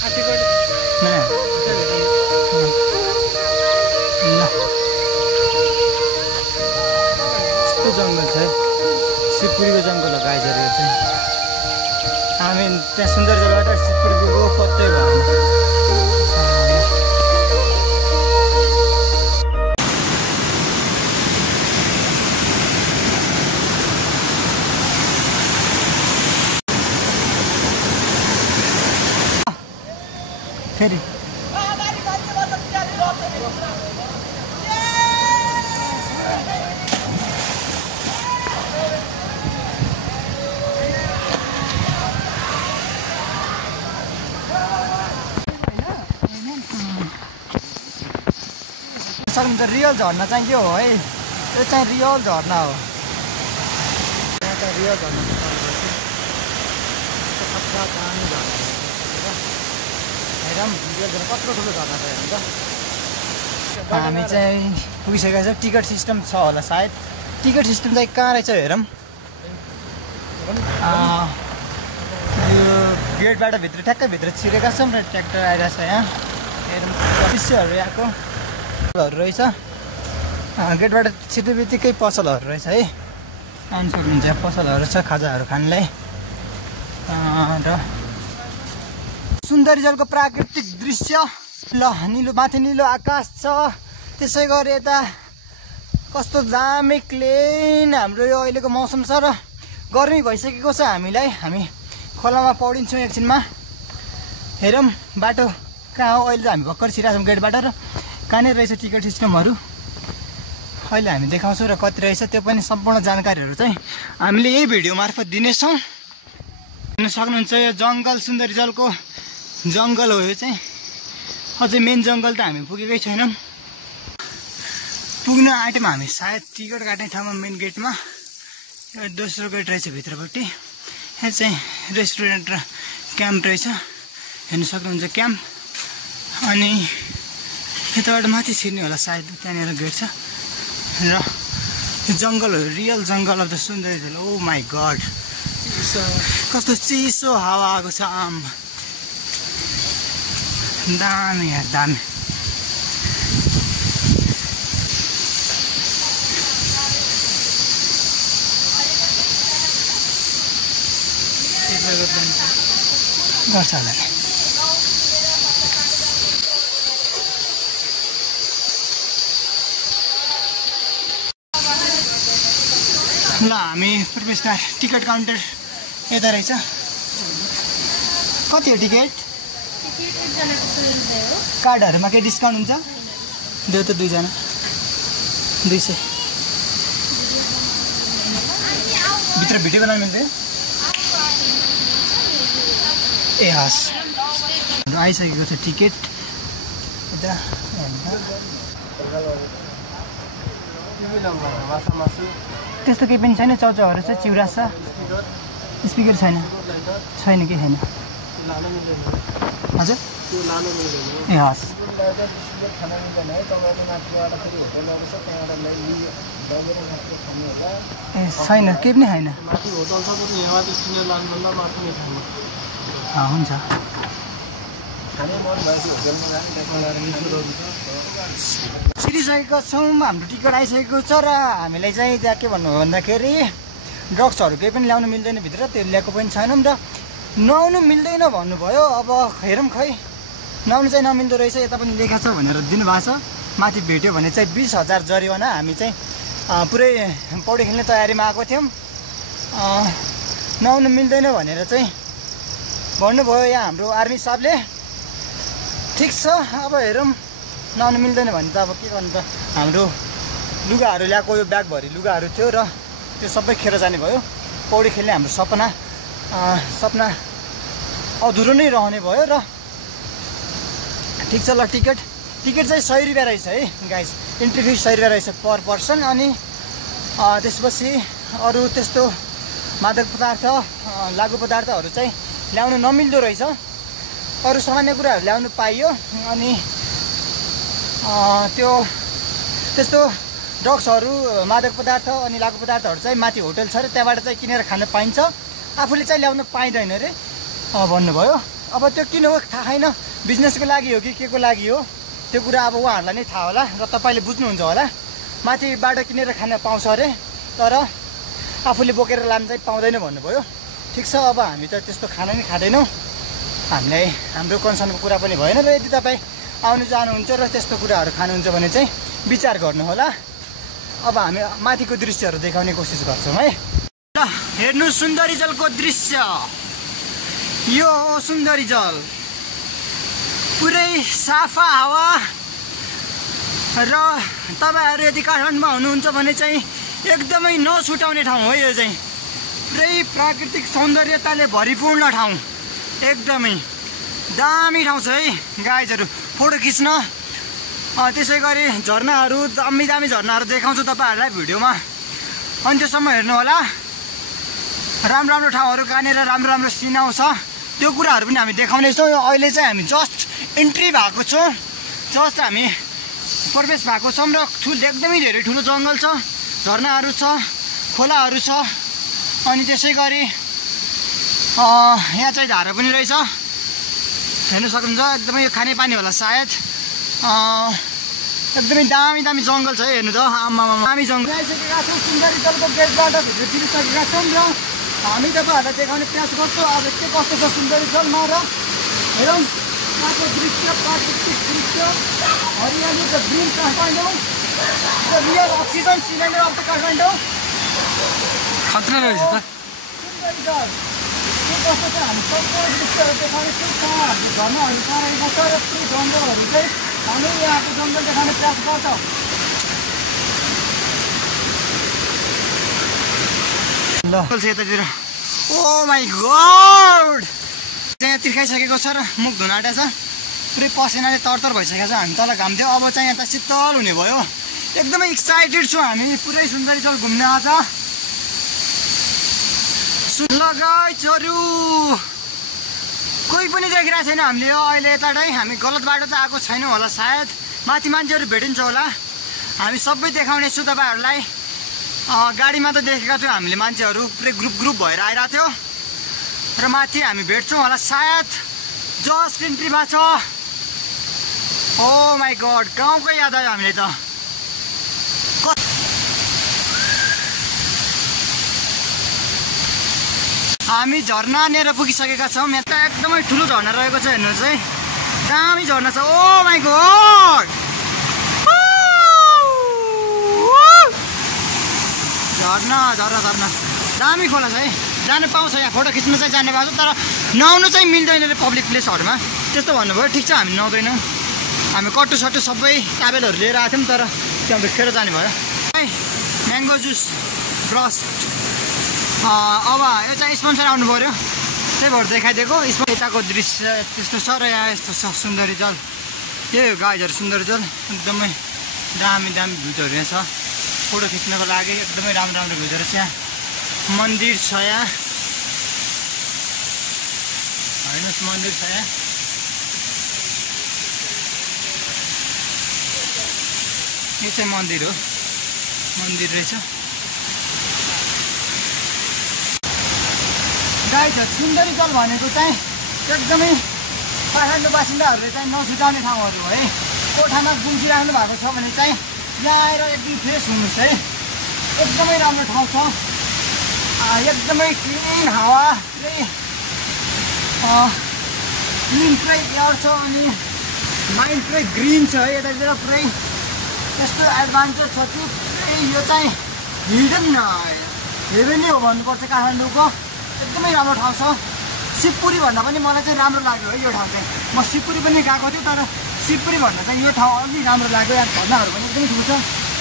यस्तो जङ्गल छ शिवपुरीको जङ्गल हो गाइजहरू यो चाहिँ। हामी त्यहाँ सुन्दरजलबाट शिवपुरी गएको पत्तै भएन। फेरि सक्नुहुन्छ रियल झर्ना चाहिँ के हो है, यो चाहिँ रियल झर्ना हो। यहाँ चाहिँ रियल झर्ना कत्रो ठुलो झर्ना छ हेर्नु त। हामी चाहिँ पुगिसकेका छौँ। टिकट सिस्टम छ होला सायद। टिकट सिस्टम चाहिँ कहाँ रहेछ हेरौँ। यो गेटबाट भित्र ठ्याक्कै भित्र छिरेका छौँ र ट्र्याक्टर आइरहेको छ यहाँ। हेरौँ दृश्यहरू यहाँको पसलहरू रहेछ। गेटबाट छिर्ने बित्तिकै पसलहरू रहेछ है। आउनु सक्नुहुन्छ, यहाँ पसलहरू छ खाजाहरू खानलाई। र सुन्दरीजलको प्राकृतिक दृश्य ल निलो माथि निलो आकाश छ। त्यसै गरी यता कस्तो दामी क्लिन हाम्रो यो अहिलेको मौसम छ र गर्मी भइसकेको छ हामीलाई। हामी खोलामा पौडिन्छौँ एकछिनमा। हेरौँ बाटो कहाँ हो। अहिले त हामी भर्खर छिरेका छौँ गेटबाट र कहाँनिर रहेछ टिकट सिस्टमहरू अहिले हामी देखाउँछौँ र कति रहेछ त्यो पनि सम्पूर्ण जानकारीहरू चाहिँ हामीले यही भिडियो मार्फत दिनेछौँ। हेर्न सक्नुहुन्छ यो जङ्गल सुन्दरीजलको जङ्गल हो यो चाहिँ। अझै मेन जङ्गल त हामी पुगेकै छैनौँ। पुग्न आँटेमा हामी सायद टिकट काट्ने ठाउँमा मेन गेटमा। यो दोस्रो गेट रहेछ भित्रपट्टि। यहाँ चाहिँ रेस्टुरेन्ट र क्याम्प रहेछ। हेर्न सक्नुहुन्छ क्याम्प। अनि यताबाट माथि छिर्ने होला सायद, त्यहाँनिर गेट छ। र यो जङ्गल हो, real jungle of the Sundarijal. Oh my god, कस्तो चिसो हावा आएको छ। दामी यार दामी। गर्छ होला ल। हामी प्रवेशद्वार टिकट काउन्टर यता रहेछ। कति हो टिकट? कार्डहरूमा केही डिस्काउन्ट हुन्छ? देऊ त दुईजना 200। भित्र भिडियो बनाउनु मिल्दैन? ए हस्, आइसकेको छ टिकट। यता त्यस्तो केही पनि छैन। चाउचाउहरू छ, चिउरा छ, स्पिकर छैन। छैन कि छैन? हजुर ए हस्। ए छैन, केही पनि छैन। हुन्छ। छिरिसकेको छौँ, हाम्रो टिकट आइसकेको छ र हामीलाई चाहिँ त्यहाँ के भन्नु भन्दाखेरि ड्रग्सहरू केही पनि ल्याउनु मिल्दैन भित्र, त्यो ल्याएको पनि छैनौँ र नुहाउनु मिल्दैन भन्नुभयो। अब हेरौँ खै, नुहाउनु चाहिँ नमिल्दो रहेछ। यता पनि लेखाएको छ भनेर दिनुभएको छ। माथि भेट्यो भने चाहिँ 20,000 जरिवाना। हामी चाहिँ पुरै पौडी खेल्ने तयारीमा आएको थियौँ। नुहाउनु मिल्दैन भनेर चाहिँ भन्नुभयो यहाँ हाम्रो आर्मी साहबले। ठिक छ, अब हेरौँ नुहाउनु मिल्दैन भने त अब के गर्नु त। हाम्रो लुगाहरू ल्याएको यो ब्यागभरि लुगाहरू थियो र त्यो सबै खेर जाने भयो। पौडी खेल्ने हाम्रो सपना अधुरो नै रहने भयो र ठिक छ ल। टिकट चाहिँ 100 रुपियाँ रहेछ है गाइस। इन्ट्री फी 100 रुपियाँ रहेछ पर पर्सन। अनि त्यसपछि अरू त्यस्तो मादक पदार्थ लागु पदार्थहरू चाहिँ ल्याउनु नमिल्दो रहेछ। अरू सामान्य कुराहरू ल्याउनु पाइयो। अनि त्यस्तो ड्रग्सहरू मादक पदार्थ अनि लागु पदार्थहरू चाहिँ माथि होटल छ र त्यहाँबाट चाहिँ किनेर खान पाइन्छ। आफूले चाहिँ ल्याउनु पाइँदैन अरे भन्नुभयो। अब त्यो किन हो थाहा छैन, बिजनेसको लागि हो कि के को लागि हो त्यो कुरा अब उहाँहरूलाई नै थाहा होला र तपाईँले बुझ्नुहुन्छ होला। माथिबाट किनेर खान पाउँछ अरे, तर आफूले बोकेर लान चाहिँ पाउँदैन भन्नुभयो। ठिक छ, अब हामी त त्यस्तो खाना नै खाँदैनौँ, हामीलाई हाम्रो कन्सर्नको कुरा पनि भएन। र यदि तपाईँ आउनु जानुहुन्छ र त्यस्तो कुराहरू खानुहुन्छ भने चाहिँ विचार गर्नुहोला। अब हामी माथिको दृश्यहरू देखाउने कोसिस गर्छौँ है। ल हेर्नु सुन्दरी जलको दृश्य, यो हो सुन्दरी जल, पुरै सफा हावा। र तपाईँहरू यदि काठमाडौँमा हुनुहुन्छ भने चाहिँ एकदमै नछुटाउने ठाउँ हो यो चाहिँ, पुरै प्राकृतिक सौन्दर्यताले भरिपूर्ण ठाउँ, एकदमै दामी ठाउँ छ है गाइजहरू। फोटो खिच्न त्यसै गरी झर्नाहरू, दामी दामी झर्नाहरू देखाउँछु तपाईँहरूलाई भिडियोमा, अन्त्यसम्म हेर्नु होला। राम्रो राम्रो ठाउँहरू कहाँनिर राम्रो राम्रो सिन आउँछ त्यो कुराहरू पनि हामी देखाउनेछौँ। अहिले चाहिँ हामी जस्ट इन्ट्री भएको छौँ, जस्ट हामी प्रवेश भएको छौँ र एकदमै धेरै ठुलो जङ्गल छ, झर्नाहरू छ, खोलाहरू छ, अनि त्यसै गरी यहाँ चाहिँ धारा पनि रहेछ, हेर्नु सक्नुहुन्छ। एकदमै यो खानेपानी होला सायद, एकदमै दामी दामी जङ्गल छ है, हेर्नु त आम्मामा दामी जङ्गल। आइसकेका छौँ सुन्दरी जलको गेटबाट भित्र छिरिसकेका छौँ र हामी तपाईँहरूलाई देखाउने प्रयास गर्छौँ अब के कस्तो छ सुन्दरी जलमा। र हेरौँ यहाँको दृश्य, प्राकृतिक दृश्य, हरियाली र green Kathmandu, the real oxygen cylinder of the Kathmandu. खतरा रहेछ त सुन्दरी जल के कस्तो छ हामी सबै दृश्यहरू देखाउनेछौँ। कहाँ हाम्रो झर्नाहरू कहाँ रहेको छ र पुरै जङ्गलहरू चाहिँ हामी यहाँको जङ्गल देखाउने प्रयास गर्छौँ। ल यतातिर ओ माई गड त्यहाँ तिर्खाइसकेको छ र मुख धुन आँटेको छ, पुरै पसिनाले तरतर भइसकेको छ। हामी तल घाम थियो, अब चाहिँ यहाँ त शीतल हुने भयो। एकदमै एक्साइटेड छौँ हामी पुरै सुन्दरी जल घुम्न आज। लगाइचहरू कोही पनि देखिरहेको छैन हामीले अहिले यताडै, हामी गलत बाटो त आएको छैनौँ होला सायद, माथि मान्छेहरू भेटिन्छ होला। हामी सबै देखाउनेछु तपाईँहरूलाई। गाडीमा त देखेका थियौँ हामीले, मान्छेहरू पुरै ग्रुप भएर आइरहेको थियो र माथि हामी भेट्छौँ होला सायद। जस्ट इन्ट्रीमा छ। ओ माई गड, गाउँकै याद आयो हामीले त। हामी झर्नानिर पुगिसकेका छौँ। यहाँ त एकदमै ठुलो झर्ना रहेको छ, हेर्नुहोस् है, दामी झर्ना छ। ओ माई गड, झर्ना दामी खोला छ है, जानु पाउँछ यहाँ, फोटो खिच्नु चाहिँ जाने भएको छ, तर नुहाउनु चाहिँ मिल्दैन रे पब्लिक प्लेसहरूमा, त्यस्तो भन्नुभयो। ठिक छ, हामी नुहाउँदैनौँ, हामी कट्टु सट्टु सबै टावेलहरू लिएर आएको थियौँ, तर त्यहाँ खेर जाने भयो है। म्याङ्गो जुस ब्रस, अब यो चाहिँ स्पोन्सर आउनु पऱ्यो, त्यही भएर देखाइदिएको। यताको दृश्य त्यस्तो छ र यहाँ यस्तो छ सुन्दरी जल। यही हो गाइजहरू सुन्दरी जल, एकदमै दामी दामी भ्यूजहरू यहाँ छ फोटो खिच्नको लागि, एकदमै राम्रो राम्रो भ्यूजहरू छ। यहाँ मन्दिर छ, यहाँ हेर्नुहोस् मन्दिर छ, यहाँ यो चाहिँ मन्दिर हो, मन्दिर रहेछ। गाइजहरू सुन्दरी जल भनेको चाहिँ एकदमै काठमाडौँ बासिन्दाहरूले चाहिँ नछुटाउने ठाउँहरू हो है। कोठामा गुम्सिराख्नु भएको छ भने चाहिँ यहाँ आएर एकदम फ्रेस हुनुहोस् है, एकदमै राम्रो ठाउँ छ, एकदमै क्लिन हावा, क्लिन पुरै एयर छ, अनि माइन्ड पुरै ग्रिन छ है यतातिर, पुरै यस्तो एडभान्चर छ कि पुरै यो चाहिँ हिडन हेभेन नै हो भन्नुपर्छ काठमाडौँको। एकदमै राम्रो ठाउँ छ। शिवपुरी भन्दा पनि मलाई चाहिँ राम्रो लाग्यो है यो ठाउँ चाहिँ। म शिवपुरी पनि गएको थिएँ, तर शिवपुरी भन्दा चाहिँ यो ठाउँ अलिक राम्रो लाग्यो। यहाँ झर्नाहरू पनि एकदमै ठुलो छ।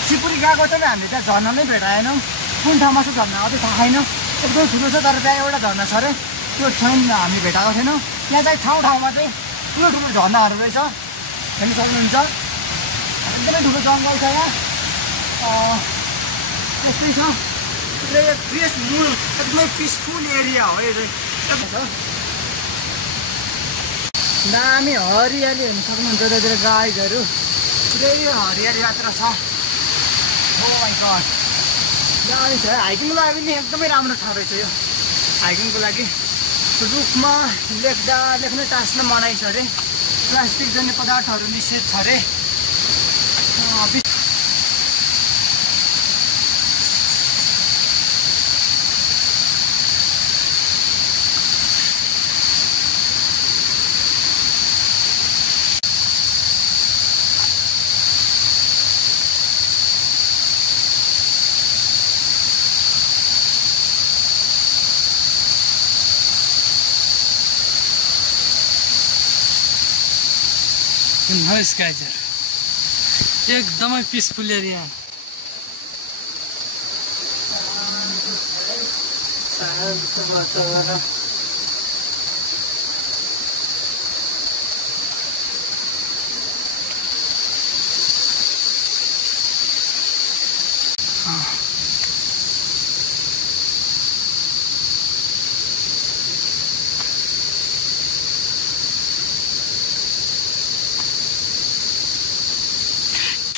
शिवपुरी गएको चाहिँ हामीले त्यहाँ झर्ना नै भेटाएनौँ, कुन ठाउँमा छ झर्ना अझै थाहा छैन, एकदमै ठुलो छ, तर त्यहाँ एउटा झर्ना छ अरे, त्यो ठाउँ हामी भेटाएको थिएनौँ। यहाँ चाहिँ ठाउँमा चाहिँ ठुलो ठुलो झर्नाहरू रहेछ, हेर्नु सक्नुहुन्छ। एकदमै ठुलो जङ्गल छ यहाँ, यस्तै छ, पुरै फ्रेस मुड, एकदमै पिसफुल एरिया हो यो चाहिँ। दामी हरियाली हेर्नु सक्नुहुन्छ त्यतातिर गाइजहरू, पुरै हरियाली मात्र छ। ओ माई गड, दामी छ। हाइकिङको लागि पनि एकदमै राम्रो ठाउँ रहेछ यो, हाइकिङको लागि रुखमा लेख्न टाँस्न मनाइ छ अरे। प्लास्टिक जन्य पदार्थहरू निषेध छ अरे। नोइज गाइजर एकदमै पिसफुल एरिया।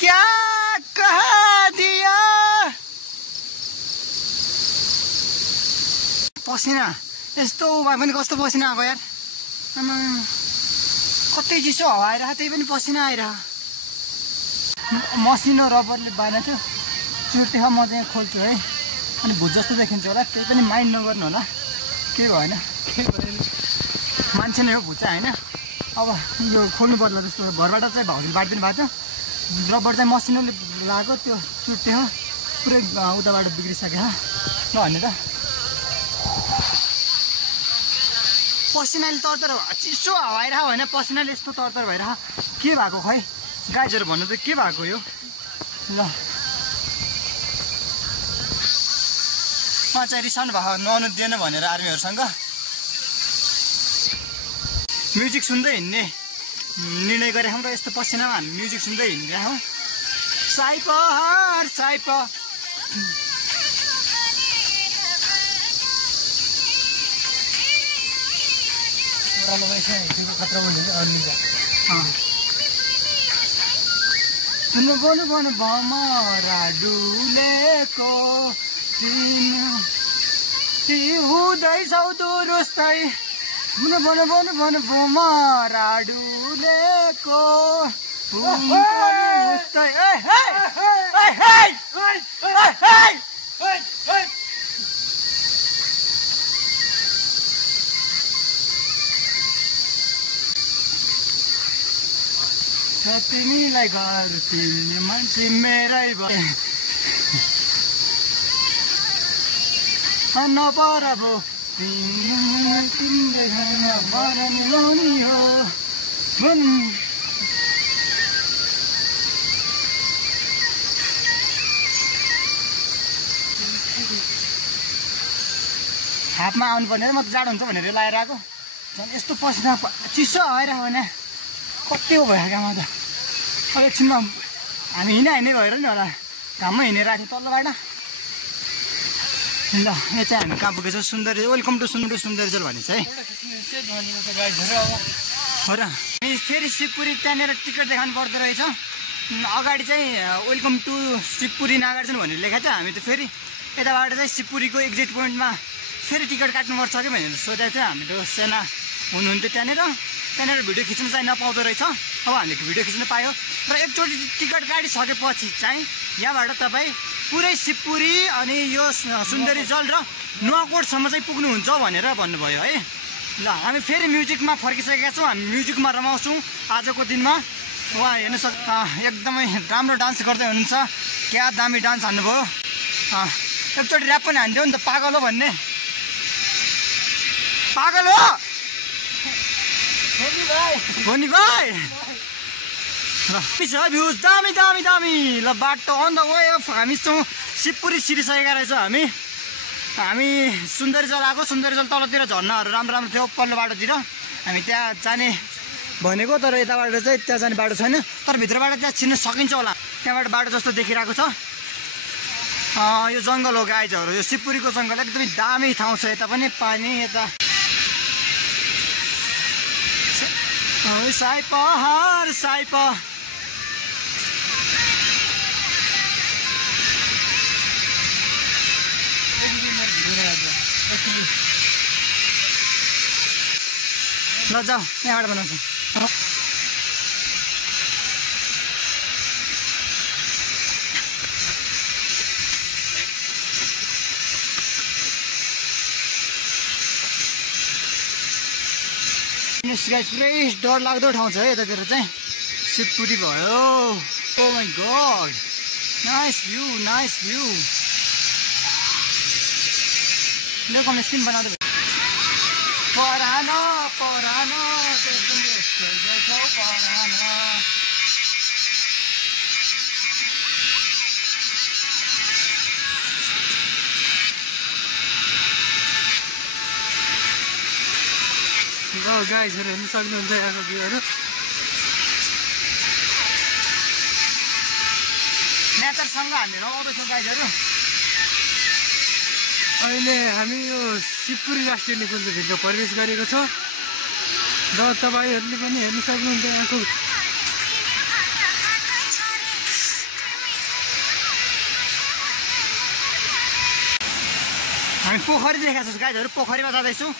क्या कह दिया पसिना यस्तो भए पनि कस्तो पसिना आएको यार। कतै चिसो हावा आइरह त्यही पनि पसिना आइरह। मसिनो रबरले बाँधेको थियो चुर्टेख म चाहिँ खोल्छु है। अनि भुत जस्तो देखिन्छ होला त्यही पनि माइन्ड नगर्नु होला। केही भएन मान्छे नै हो भुत चाहिँ होइन। अब यो खोल्नु पर्ला जस्तो घरबाट चाहिँ भाउजूले बाँडिदिनु भएको थियो। रबर चाहिँ मसिनोले लगाएको त्यो चुट्टे हो पुरै उताबाट बिग्रिसक्यो ल भन्ने त। पसिनाले तरतर चिसो हावा आइरह होइन पसिनाले यस्तो तरतर भइरह के भएको खै गाइजहरू भन्नु त के भएको यो ल। उहाँ चाहिँ रिसाउनु भएको नआउनु दिएन भनेर आर्मीहरूसँग म्युजिक सुन्दै हिँड्ने निर्णय गरेको र यस्तो पसिनामा हामी म्युजिक सुन्दै हिँडिरहेको हौँ। साइपहर साइप बोनु बोनु भमरा डुलेको हुँदैछौ दुरुस्तै। बोनु बोनु बोनु बोनु भमरा डुलेको तिमीलाई गर्ती मान्छे मेरै भयो नपराबो तिमीले मरनी हो। हातमा आउनु पर्ने म त जाडो हुन्छ भनेर लगाएर आएको झन् यस्तो पसिना चिसो आइरह्यो भने कति हो भयो घाममा त। अब एकछिनमा हामी हिँड्ने भएर नि होला घाममा हिँडेर आएको थियो तल्लोबाट। ल यो चाहिँ हामी कहाँ पुगेछौँ सुन्दर वेलकम टु सुन्दरजल भने चाहिँ हो र। फेरि शिवपुरी त्यहाँनिर टिकट देखाउनु पर्दो रहेछ। अगाडि चाहिँ वेलकम टु शिवपुरी नागार्जुन भनेर लेखाएको थियो। हामी त फेरि यताबाट चाहिँ शिवपुरीको एक्जिट पोइन्टमा फेरि टिकट काट्नुपर्छ कि भनेर सोधेको थियो। हाम्रो सेना हुनुहुन्थ्यो त्यहाँनिर भिडियो खिच्नु चाहिँ नपाउँदो रहेछ। अब हामीले भिडियो खिच्नु पायो र एकचोटि टिकट काटिसकेपछि चाहिँ यहाँबाट तपाईँ पुरै शिवपुरी अनि यो सुन्दरी जल र नुवाकोटसम्म चाहिँ पुग्नुहुन्छ भनेर भन्नुभयो है। ल हामी फेरि म्युजिकमा फर्किसकेका छौँ। हामी म्युजिकमा रमाउँछौँ आजको दिनमा। उहाँ हेर्नु एकदमै राम्रो डान्स गर्दै हुनुहुन्छ। क्या दामी डान्स हान्नुभयो। एकचोटि ऱ्याप पनि हानिदियो नि त पागल हो भन्ने। पागल हो भोनी भाइ ल पिस भ्युज दामी दामी दामी। ल बाटो अन द वे अफ हामी छौँ शिवपुरी छिरिसकेका रहेछ। हामी सुन्दरीजल आएको। सुन्दरीजल तलतिर झर्नाहरू राम्रो राम्रो थियो पल्लो बाटोतिर। हामी त्यहाँ जाने भनेको तर यताबाट चाहिँ त्यहाँ जाने बाटो छैन। तर भित्रबाट त्यहाँ छिर्न सकिन्छ होला। त्यहाँबाट बाटो जस्तो देखिरहेको छ। यो जङ्गल हो गाइजहरू। यो शिवपुरीको जङ्गल एकदमै दामी ठाउँ छ। यता पनि पानी यता साइपहर साइप ल जाऊ यहाँबाट बनाउँछु पुरै डर लाग्दो ठाउँ छ है यतातिर चाहिँ शिवपुरी भयो ओ माई गॉड नाइस भ्यू देखो मैं स्पिन बना दे परानो ल गाइजहरु हेर्न सक्नुहुन्छ यहाँको भ्यूहरु नेचरसँग हामी रमाउँदैछौँ गाइजहरु अहिले हामी यो शिवपुरी राष्ट्रिय निकुञ्जभित्र प्रवेश गरेको छौँ र तपाईहरुले पनि हेर्न सक्नुहुन्छ यहाँको हामी पोखरी देखेका छौँ गाइजहरु पोखरीमा जाँदैछौँ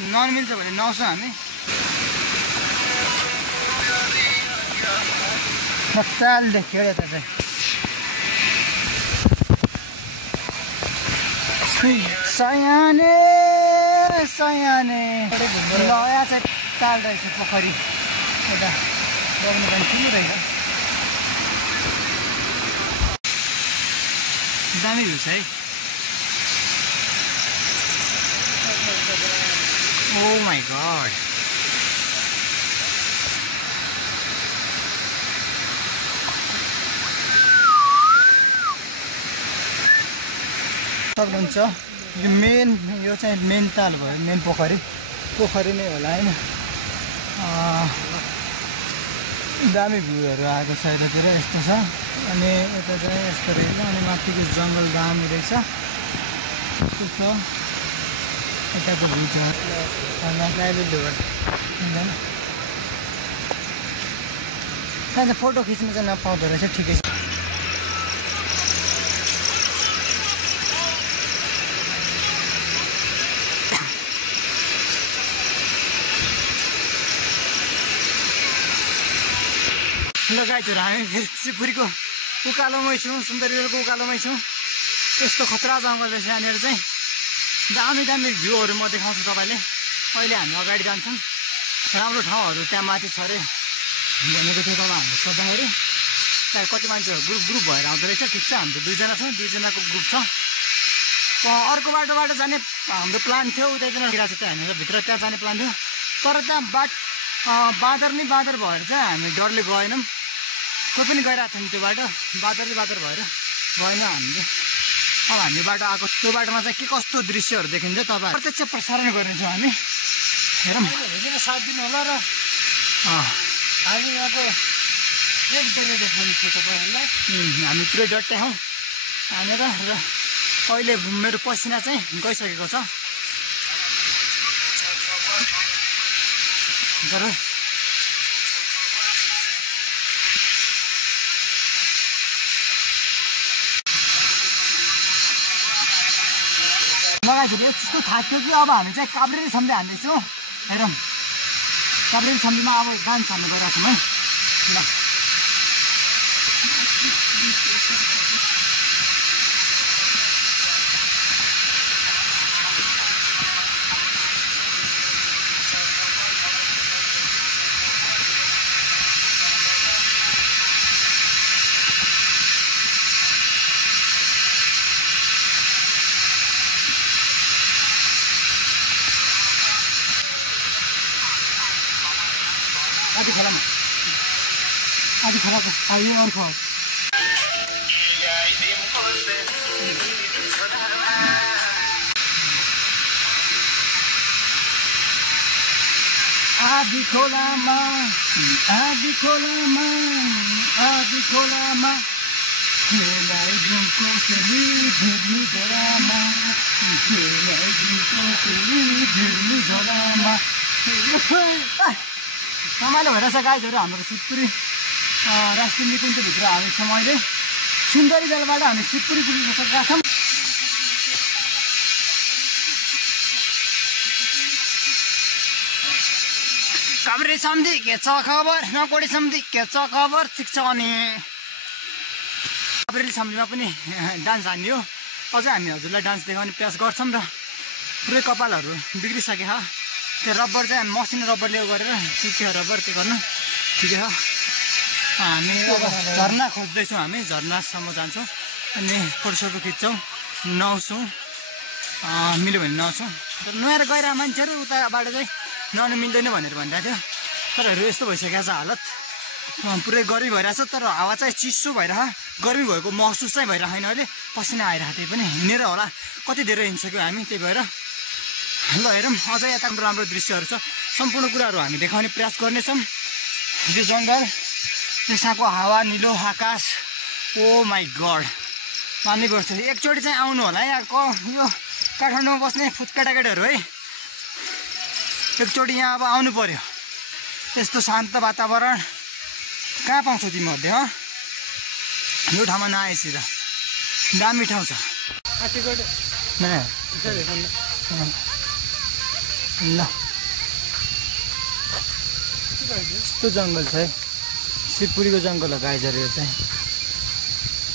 नमिल्छ भने नआउँछौँ हामी मजाले देखियो यता चाहिँ सयाने नयाँ चाहिँ ताल रहेछ पोखरी यता बग्नु पनि ठुलो रहेछ दामी भ्यू छ है Oh my god. सक्नुहुन्छ यो मेन यो चाहिँ मेन ताल भयो मेन पोखरी नै होला हैन दामी भ्यूहरु आएको छ यतातिर यस्तो छ अनि यता चाहिँ यस्तो रहेछ अनि माथिको जङ्गल दामी रहेछ यस्तो छ यताको भ्यू छ होइन फोटो खिच्नु चाहिँ नपाउँदो रहेछ ठिकै छ ल गाइजहरु हामी फेरि शिवपुरीको उकालोमै छौँ सुन्दरीको उकालोमै छौँ यस्तो खतरा जङ्गल रहेछ यहाँनिर चाहिँ दामी भ्यूहरु म देखाउँछु तपाईँले अहिले हामी अगाडि जान्छौँ राम्रो ठाउँहरु त्यहाँ माथि छ अरे भनेको थियो तल हाम्रो सोद्धाखेरि त्यहाँ कति मान्छेहरू ग्रुप भएर आउँदो रहेछ ठिक छ हाम्रो 2 जना छौँ 2 जनाको ग्रुप छ अर्को बाटोबाट जाने हाम्रो प्लान थियो उतैतिर गइरहेको छ त्यहाँ हामीहरू भित्र त्यहाँ जाने प्लान थियो तर त्यहाँ बादर भएर चाहिँ हामी डरले गएनौँ कोही पनि गइरहेको थियौँ त्यो बाटो बादर भएर गएन हामीले अब हामी बाटो आएको त्यो बाटोमा चाहिँ के कस्तो दृश्यहरू देखिन्छ तपाईँ प्रत्यक्ष प्रसारण गर्नेछौँ हामी हेरौँ साथ दिनु होला र हामी यहाँको एक दिन देखाउँछु तपाईँहरूलाई हामी पुरै डट्टे हौँ हानेर र अहिले मेरो पसिना चाहिँ गइसकेको छ लगाइसक्यो यस्तो थाक्यो कि अब हामी चाहिँ काभ्रेली सम्झी हान्दैछौँ हेरौँ काभ्रेली सम्झीमा अब डान्स हान्नु गइरहेको छौँ है ल आधी खराब आइए और खाओ आधी खोलामा खेलाइदिउँ कसरी झुर्नु झोलामा रमाइलो भइरहेछ गाइजहरु हाम्रो शिवपुरी राष्ट्रिय निकुञ्जभित्र हामी समयले सुन्दरी जलबाट हामी शिवपुरी पुगिसकेका छौँ काभ्रे सम्धि के छ खबर, नकोडी सम्धि के छ खबर। ठिक छ अनि काभ्रे सम्धिमा पनि डान्स हान्ने हो। अझै हामी हजुरलाई डान्स देखाउने प्रयास गर्छौँ र पुरै कपालहरू बिग्रिसके हो। त्यो रबर चाहिँ मसिनो रबरले गरेर चुक्यो रबर त्यो गर्नु ठिकै हो। हामी अब झर्ना खोज्दैछौँ, हामी झर्नासम्म जान्छौँ अनि फोटोसोटो खिच्छौँ, नुहाउँछौँ, मिल्यो भने नुहाउँछौँ। तर नुहाएर गइरहेको मान्छेहरू उताबाट चाहिँ नुहाउनु मिल्दैन भनेर भनिरहेको थियो। तरहरू यस्तो भइसकेको छ हालत, पुरै गर्मी भइरहेछ तर हावा चाहिँ चिसो भइरह, गर्मी भएको महसुस चाहिँ भइरहेको छैन अहिले। पसिना आइरहेको त्यही पनि हिँडेर होला, कति धेरै हिँडिसक्यो हामी। त्यही भएर ल हेरौँ अझै यता राम्रो राम्रो दृश्यहरू छ, सम्पूर्ण कुराहरू हामी देखाउने प्रयास गर्नेछौँ। यो जङ्गल, त्यहाँको हावा, निलो आकाश, ओ माई गड मान्नुपर्छ। एकचोटि चाहिँ आउनु होला यहाँ यो काठमाडौँमा बस्ने केटाकेटीहरू है, एकचोटि यहाँ अब आउनु पर्यो। यस्तो शान्त वातावरण कहाँ पाउँछौ तिमीहरूले हो? यो ठाउँमा नआएपछि त दामी ठाउँ छ। ल यस्तो जङ्गल छ है, शिवपुरीको जङ्गल हो गाइजहरू। यो चाहिँ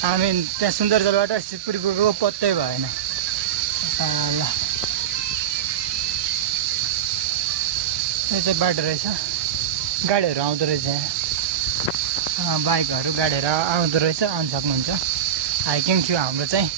हामी त्यहाँ सुन्दरजलबाट शिवपुरी पुगेको पत्तै भएन। ल यो चाहिँ बाटो रहेछ, गाडीहरू आउँदो रहेछ यहाँ, बाइकहरू गाडीहरू आउँदो रहेछ, आउनु सक्नुहुन्छ। हाइकिङ थियो हाम्रो चाहिँ।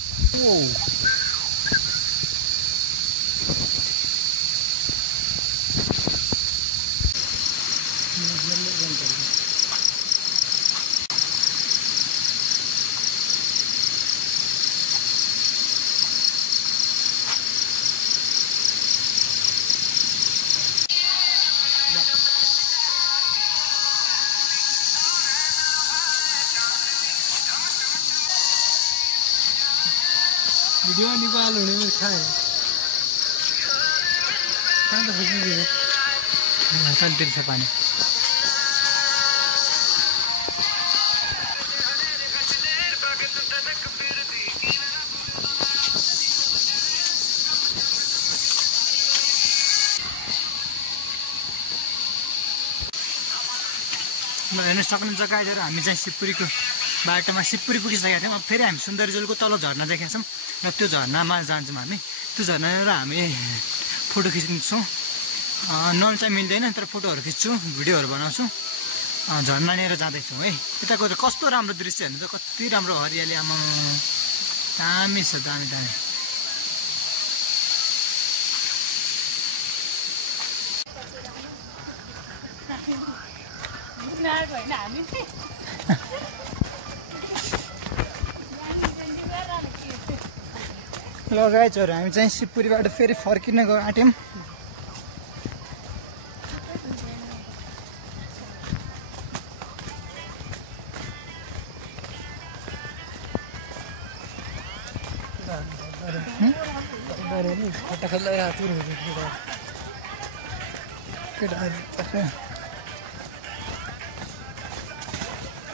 भिडियो निकाल्नु हुने मैले खाएँ कहाँ त खोज्नु कतितिर छ पानी। हेर्नु सक्नुहुन्छ गाइजहरू, हामी चाहिँ शिवपुरीको बाटोमा शिवपुरी पुगिसकेका थियौँ। अब फेरि हामी सुन्दरजलको तल झर्ना देखेका छौँ र त्यो झर्नामा जान्छौँ हामी। त्यो झर्नाबाट हामी फोटो खिच्छौँ, नल चाहिँ मिल्दैन तर फोटोहरू खिच्छु, भिडियोहरू बनाउँछु। झर्नानिर जाँदैछौँ है। यताको त कस्तो राम्रो दृश्य हेर्नु त, कति राम्रो हरियाली, आमाम दामी छ, दामी दामी। ल गाइजहरू, हामी चाहिँ शिवपुरीबाट फेरि फर्किन आँट्यौँ।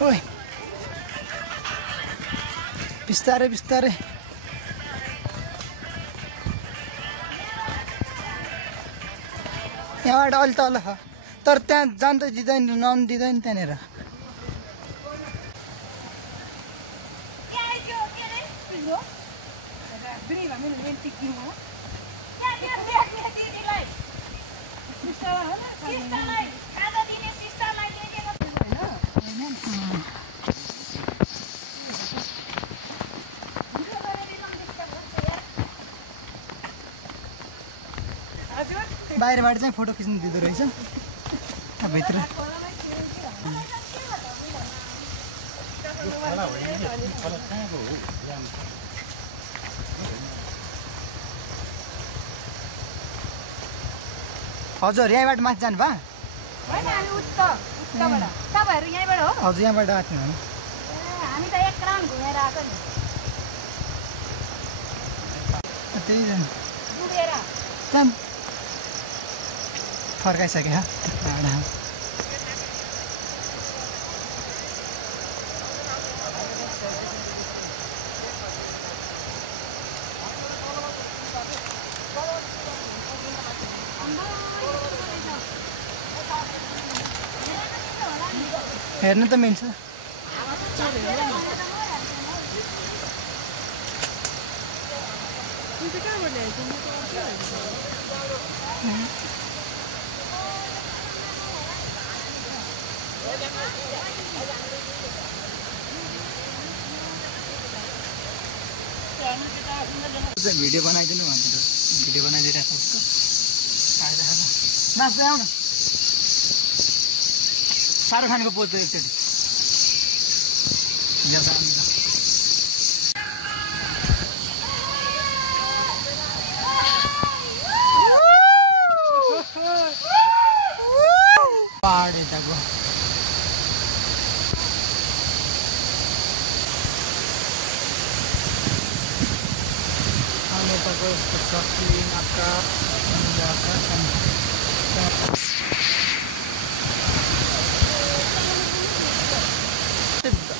ओइ बिस्तारै बिस्तारै यहाँबाट अलि तल छ तर त्यहाँ जान त दिँदैन, नुहाउनु दिँदैन त्यहाँनिर। बाहिरबाट चाहिँ फोटो खिच्नु दिँदो रहेछ भित्र। हजुर यहीँबाट माथि जानु भयो? हजुर यहाँबाट आएको थियौँ हामी त एक राउन्ड घुमेर आएको नि। त्यही त्यहाँ फर्काइसक्यो। हेर्नु त मिल्छ। भिडियो बनाइदिनु भन्नु भिडियो बनाइदिइरहेको उसको नाच्दै आऊ न शाहरुख खानको पोज त एकचोटि पहाड यताको यताको यस्तो सकिन आकाश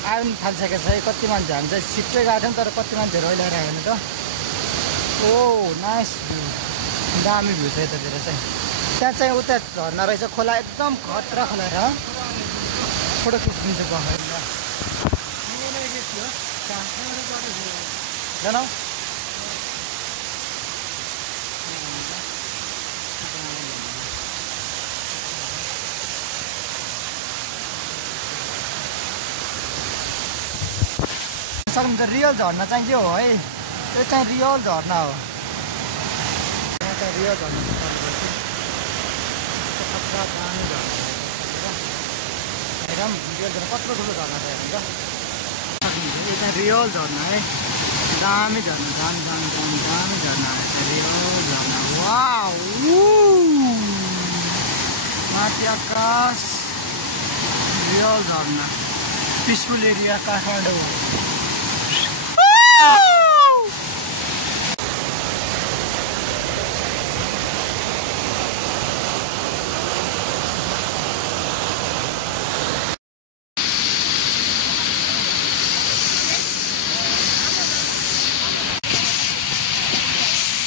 आउनु थालिसकेको छ। कति मान्छे हामी चाहिँ छिट्टै गएको थियौँ तर कति मान्छेहरू अहिले आएर हेर्नु त। ओ नाइस भ्यू दामी भ्यू छ यतातिर चाहिँ। त्यहाँ चाहिँ उता झर्ना रहेछ खोला एकदम खतरा खोला र फोटो खिचिदिन्छु गएर जानु सक्नुहुन्छ। रियल झर्ना चाहिँ के हो है यो चाहिँ रियल झर्ना हो। यहाँ चाहिँ रियल झर्ना हेरौँ रियल झर्ना कत्रो ठुलो झर्ना छ हेर्नु त सक्नुहुन्छ। यो चाहिँ रियल झर्ना है दामी झर्ना दामी दामी दामी दामी झर्ना रियल झर्ना वाउ माथि आकाश रियल झर्ना peaceful area Kathmandu.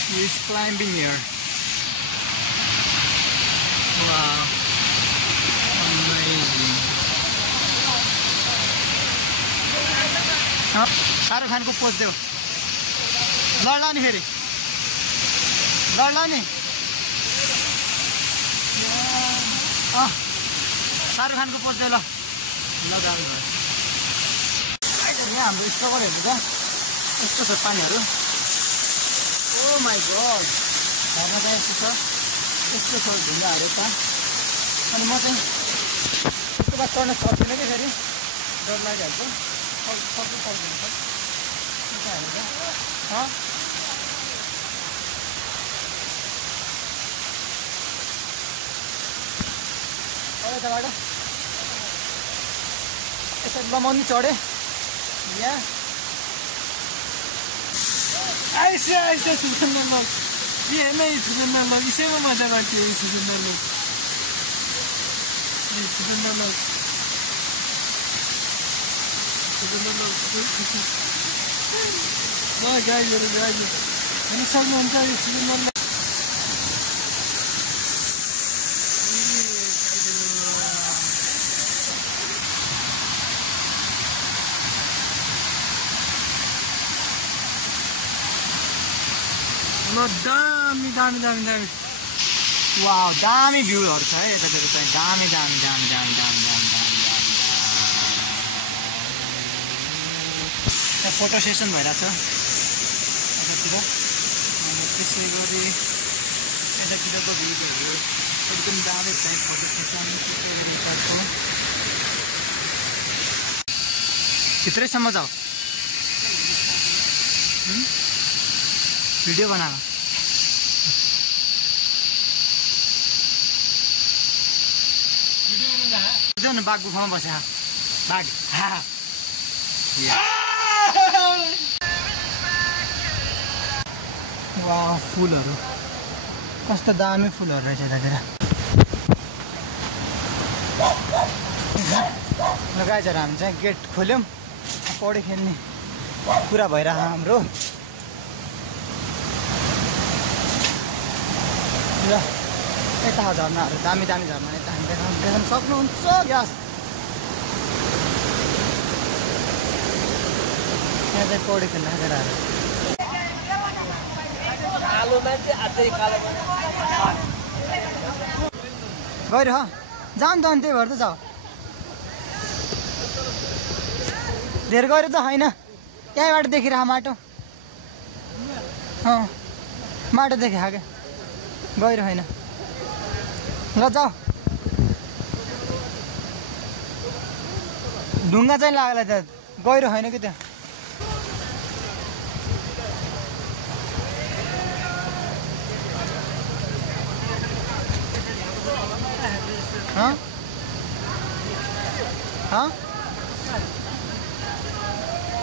He is climbing here. Wow, amazing. Shahrukh खानको पोज देऊ लड्ला नि फेरि लड्ला नि शाहरुख खानको पोज देऊ ल यहाँ हाम्रो स्ट्रगल हेर्नु त यस्तो छ पानीहरू। ओ माई गड झर्ना चाहिँ यस्तो छ यस्तो छ ढुङ्गाहरू त। अनि म चाहिँ यस्तो बात चढ्न सक्दिनँ कि फेरि डर लागिहाल्छ सक्नु सक्दैन यताबाट यसरी लमाउनु चढेँ यहाँ ऐसे ऐसे सुजन लोग ये नहीं सुजन लोग इसे में मजा करती है सुजन लोग ये सुजन लोग ना क्या ये मैंने सब में उनका ये सुजन लोग दामी दामी दामी दामी वाउ दामी भ्यूहरू छ है यतातिर चाहिँ दामी दामी दामी दामी दामी दामी दामी फोटो सेसन भइरहेछ यतातिर। अनि त्यसै गरी यतातिरको भ्यूहरू एकदम दामी छ फोटो सेसन भित्रैसम्म जाऊ भिडियो बना न बाघ गुफामा बसे बाघ वा फुलहरू कस्तो दामी फुलहरू रहेछ यतातिर। गाइजहरू हामी चाहिँ गेट खोल्यौँ पौडी खेल्ने कुरा भइरह हाम्रो ल यता झर्नाहरू दामी दामी झर्ना यता हामी देखाउन सक्नुहुन्छ। यस त्यहाँ चाहिँ पौडी खेल्न केटाहरू गएर जाऊँ त अनि त्यही भएर त जाऊ धेरै गएर त होइन त्यहीँबाट देखिरह माटो माटो देखिरह क्या गएर होइन ल जाऊ ढुङ्गा चाहिँ लाग्ला त्यहाँ गहिरो होइन कि त्यहाँ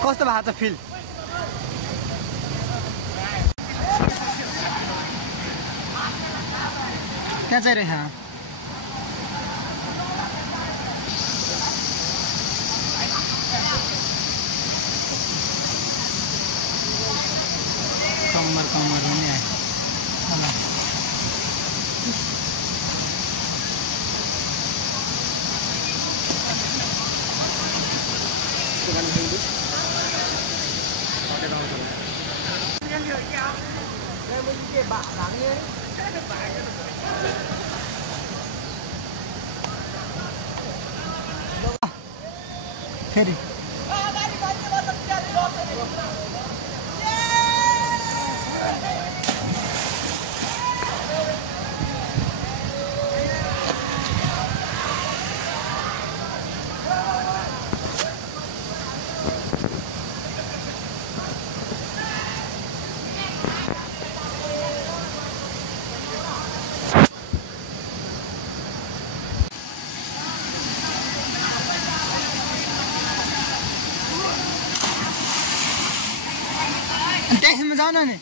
कस्तो भएको छ फिल त्यहाँ चाहिँ रहेछ कमर पनि आयो फेरि ट्याक्सीमा जाऊ न नि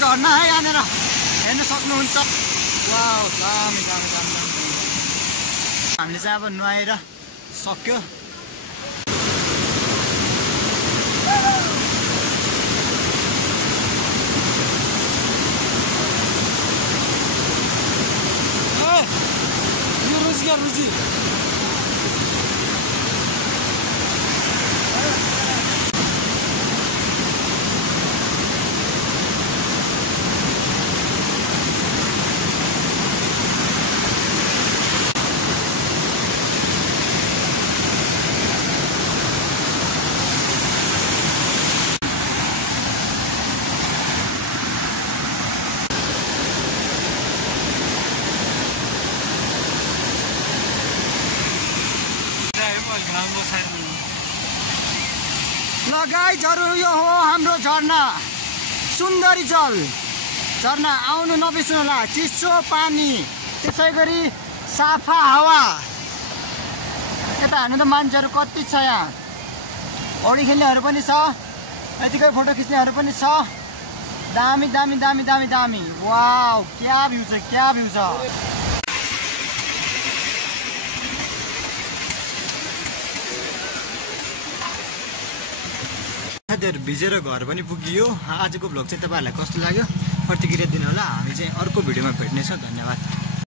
झर्ना है यहाँनिर हेर्न सक्नुहुन्छ वाउ दामी दामी दामी हामीले चाहिँ अब नुहाएर सक्यो रुचि ल गाइजहरु यो हो हाम्रो झरना सुन्दरी जल झरना आउनु नबिर्सनु होला। चिसो पानी, त्यसै गरी सफा हावा। यता हाल्नु त मान्छेहरू कति छ यहाँ। पौडी खेल्नेहरू पनि छ, यतिकै फोटो खिच्नेहरू पनि छ। दामी दामी दामी दामी दामी। वाउ, क्या भ्यू छ, क्या भ्यू छ। साथीहरू भिजेर घर पनि पुगियो। आजको भ्लग चाहिँ तपाईँहरूलाई कस्तो लाग्यो प्रतिक्रिया दिनु होला। हामी चाहिँ अर्को भिडियोमा भेट्नेछौँ। धन्यवाद।